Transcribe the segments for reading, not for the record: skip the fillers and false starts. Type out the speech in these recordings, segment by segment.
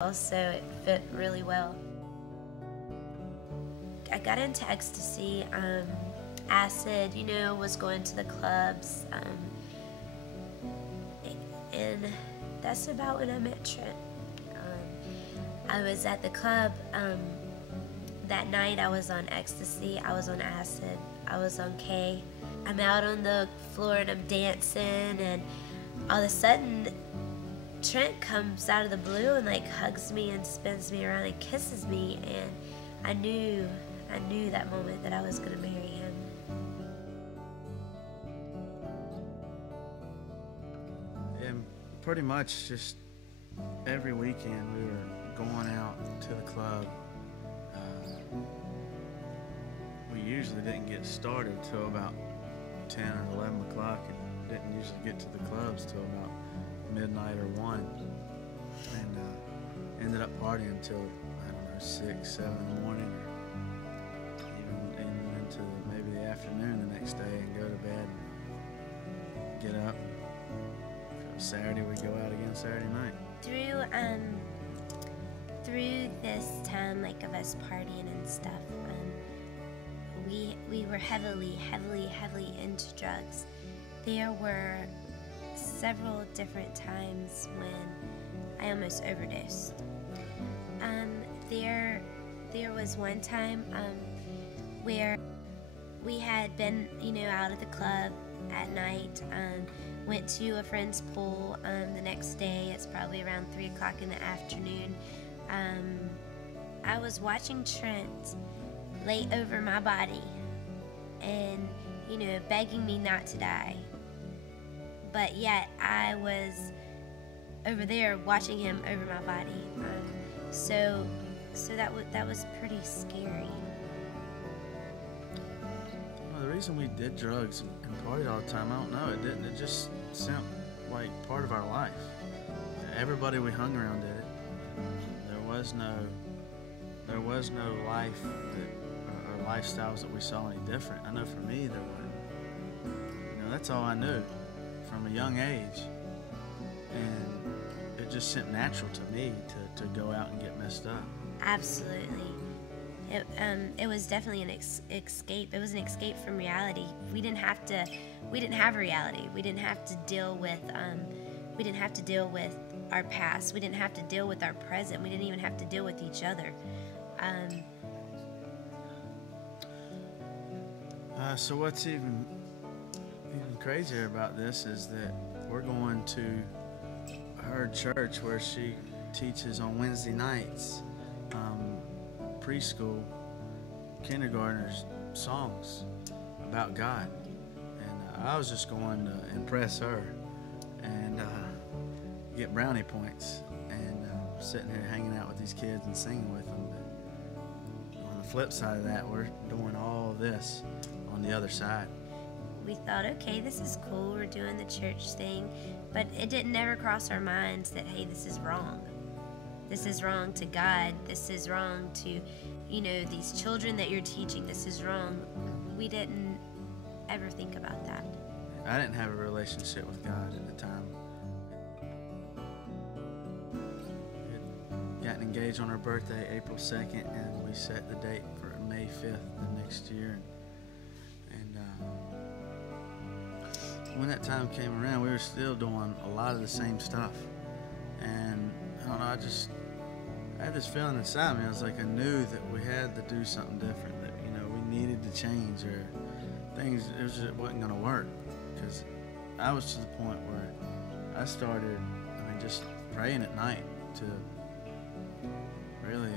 so it fit really well. I got into ecstasy, acid, was going to the clubs, and that's about when I met Trent. I was at the club that night. I was on ecstasy, I was on acid, I was on K. I'm out on the floor and I'm dancing, and all of a sudden Trent comes out of the blue and hugs me and spins me around and kisses me, and I knew that moment that I was gonna marry him. And pretty much just every weekend we were going out to the club. We usually didn't get started till about 10 or 11 o'clock, and didn't usually get to the clubs till about midnight or 1, and ended up partying till, I don't know, 6, 7 in the morning, or even into maybe the afternoon the next day, and go to bed and get up. Saturday we go out again Saturday night. Through this time of us partying and stuff, we were heavily into drugs. There were several different times when I almost overdosed. There was one time where we had been, out at the club at night, went to a friend's pool. The next day, it's probably around 3 o'clock in the afternoon. I was watching Trent lay over my body and, begging me not to die. But yet I was over there watching him over my body. So that was pretty scary. Well, the reason we did drugs and partied all the time, I don't know. It didn't. It just seemed like part of our life. Everybody we hung around did it. There was no life or lifestyles that we saw any different. I know for me there were. That's all I knew from a young age, and it just seemed natural to me to go out and get messed up. Absolutely. It was definitely an escape. It was an escape from reality. We didn't have reality. We didn't have to deal with our past. We didn't have to deal with our present. We didn't even have to deal with each other. So what's even crazier about this is that we're going to her church where she teaches on Wednesday nights, preschool, kindergartners songs about God, and I was just going to impress her and get brownie points, and sitting here hanging out with these kids and singing with them. But on the flip side of that, we're doing all this on the other side. We thought, okay, this is cool, we're doing the church thing, but it didn't ever cross our minds that, hey, this is wrong. This is wrong to God. This is wrong to, these children that you're teaching. This is wrong. We didn't ever think about that. I didn't have a relationship with God at the time. We had gotten engaged on our birthday, April 2nd, and we set the date for May 5th the next year. When that time came around, we were still doing a lot of the same stuff, and I don't know, I had this feeling inside me. I was like, I knew that we had to do something different, that we needed to change, or things, it wasn't going to work, because I was to the point where I started just praying at night to really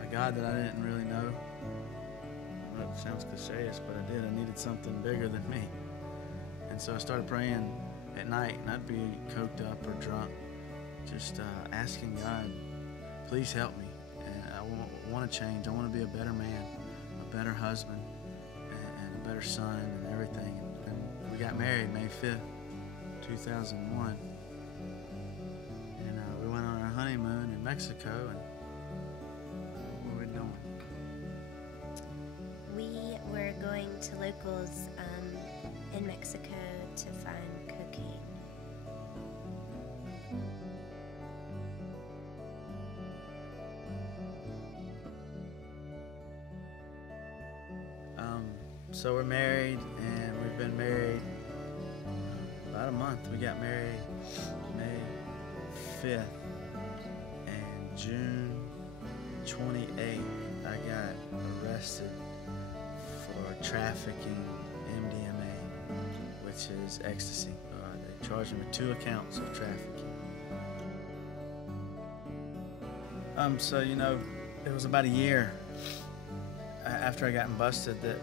a God that I didn't really know. Well, it sounds cliche, but I did. I needed something bigger than me. And so I started praying at night, and I'd be coked up or drunk, just asking God, please help me. And I want to change. I want to be a better man, a better husband, and a better son, and everything. And we got married May 5th, 2001. And we went on our honeymoon in Mexico, and what were we doing? We were going to locals in Mexico to find cocaine. So we're married, and we've been married about a month. We got married May 5th, and June 28th, I got arrested for trafficking MDMA, which is ecstasy. They charged me with 2 accounts of trafficking. So it was about a year after I got busted that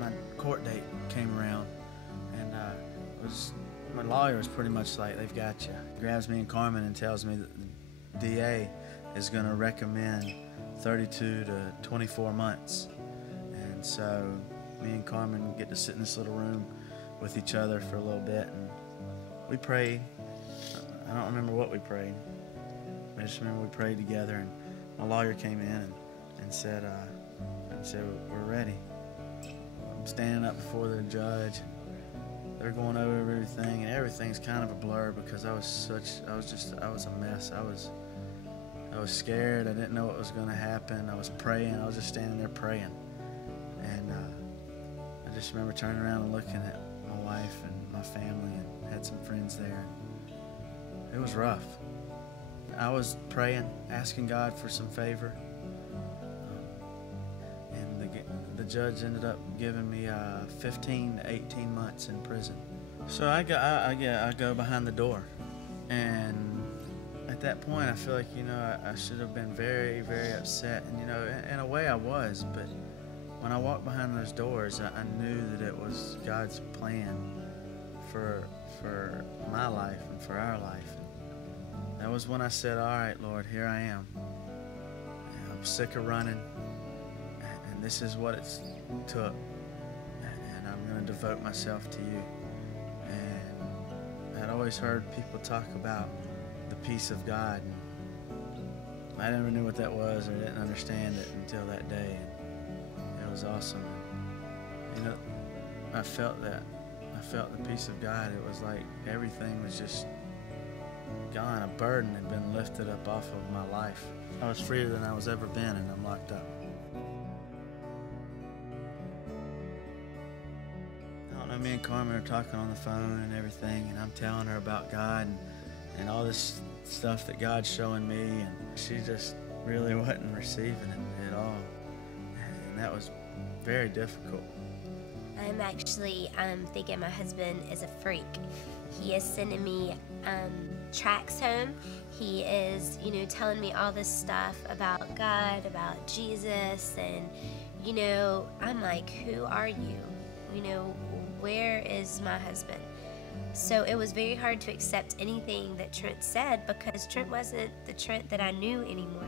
my court date came around, and my lawyer was pretty much like, "They've got you." He grabs me and Carmen and tells me that the DA is going to recommend 32 to 24 months. And so me and Carmen get to sit in this little room with each other for a little bit, and we prayed. I don't remember what we prayed. I just remember we prayed together, and my lawyer came in and said, "We're ready." I'm standing up before the judge. They're going over everything, and everything's kind of a blur because I was a mess. I was scared. I didn't know what was going to happen. I was praying. I was just standing there praying. And I just remember turning around and looking at my wife and my family, and had some friends there. It was rough. I was praying, asking God for some favor. And the judge ended up giving me 15 to 18 months in prison. So I go behind the door, and at that point I feel like I should have been very, very upset, and in a way I was, but when I walked behind those doors, I knew that it was God's plan for my life and for our life. And that was when I said, "All right, Lord, here I am. I'm sick of running, and this is what it took, and I'm going to devote myself to you." And I'd always heard people talk about the peace of God, and I never knew what that was, or didn't understand it until that day. And it was awesome. I felt that. I felt the peace of God. It was like everything was just gone. A burden had been lifted up off of my life. I was freer than I was ever been, and I'm locked up. I don't know, me and Carmen are talking on the phone and everything, and I'm telling her about God and all this stuff that God's showing me, and she just really wasn't receiving it at all. And that was very difficult. I'm actually thinking my husband is a freak. He is sending me tracts home. He is, telling me all this stuff about God, about Jesus, and, I'm like, who are you? Where is my husband? So it was very hard to accept anything that Trent said, because Trent wasn't the Trent that I knew anymore.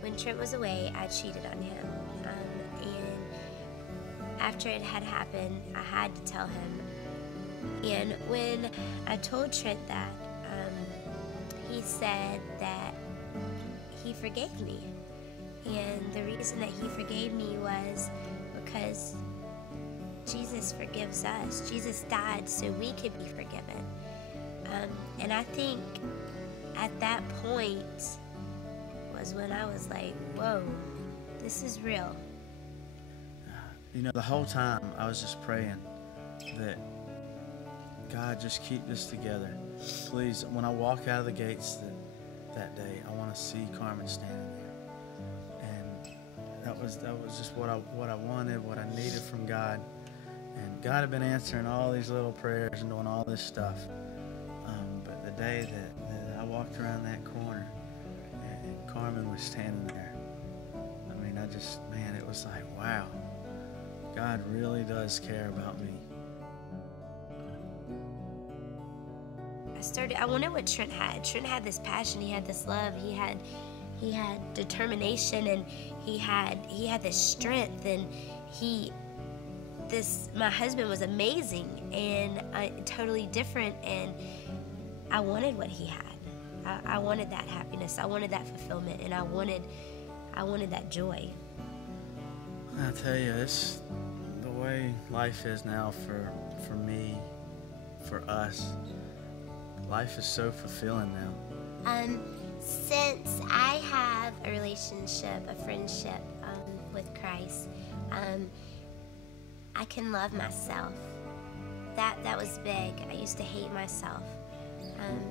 When Trent was away, I cheated on him. And after it had happened, I had to tell him. And when I told Trent that, he said that he forgave me. And the reason that he forgave me was because Jesus forgives us. Jesus died so we could be forgiven. And I think at that point was when I was like, whoa, this is real. The whole time I was just praying that God, just keep this together. Please, when I walk out of the gates that day, I want to see Carmen standing there. And that was just what I wanted, what I needed from God. And God had been answering all these little prayers and doing all this stuff. But the day that I walked around that corner and Carmen was standing there, it was like, wow, God really does care about me. I wanted what Trent had. Trent had this passion, he had this love, he had determination, and he had this strength, and my husband was amazing and totally different, and I wanted what he had. I wanted that happiness, I wanted that fulfillment, and I wanted that joy. I tell you, it's the way life is now for me, for us. Life is so fulfilling now. since I have a relationship, a friendship with Christ, I can love myself. That was big. I used to hate myself.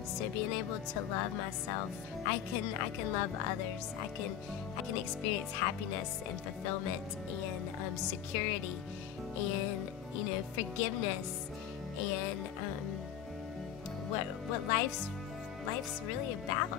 So being able to love myself, I can love others. I can experience happiness and fulfillment and security and forgiveness and what life's really about.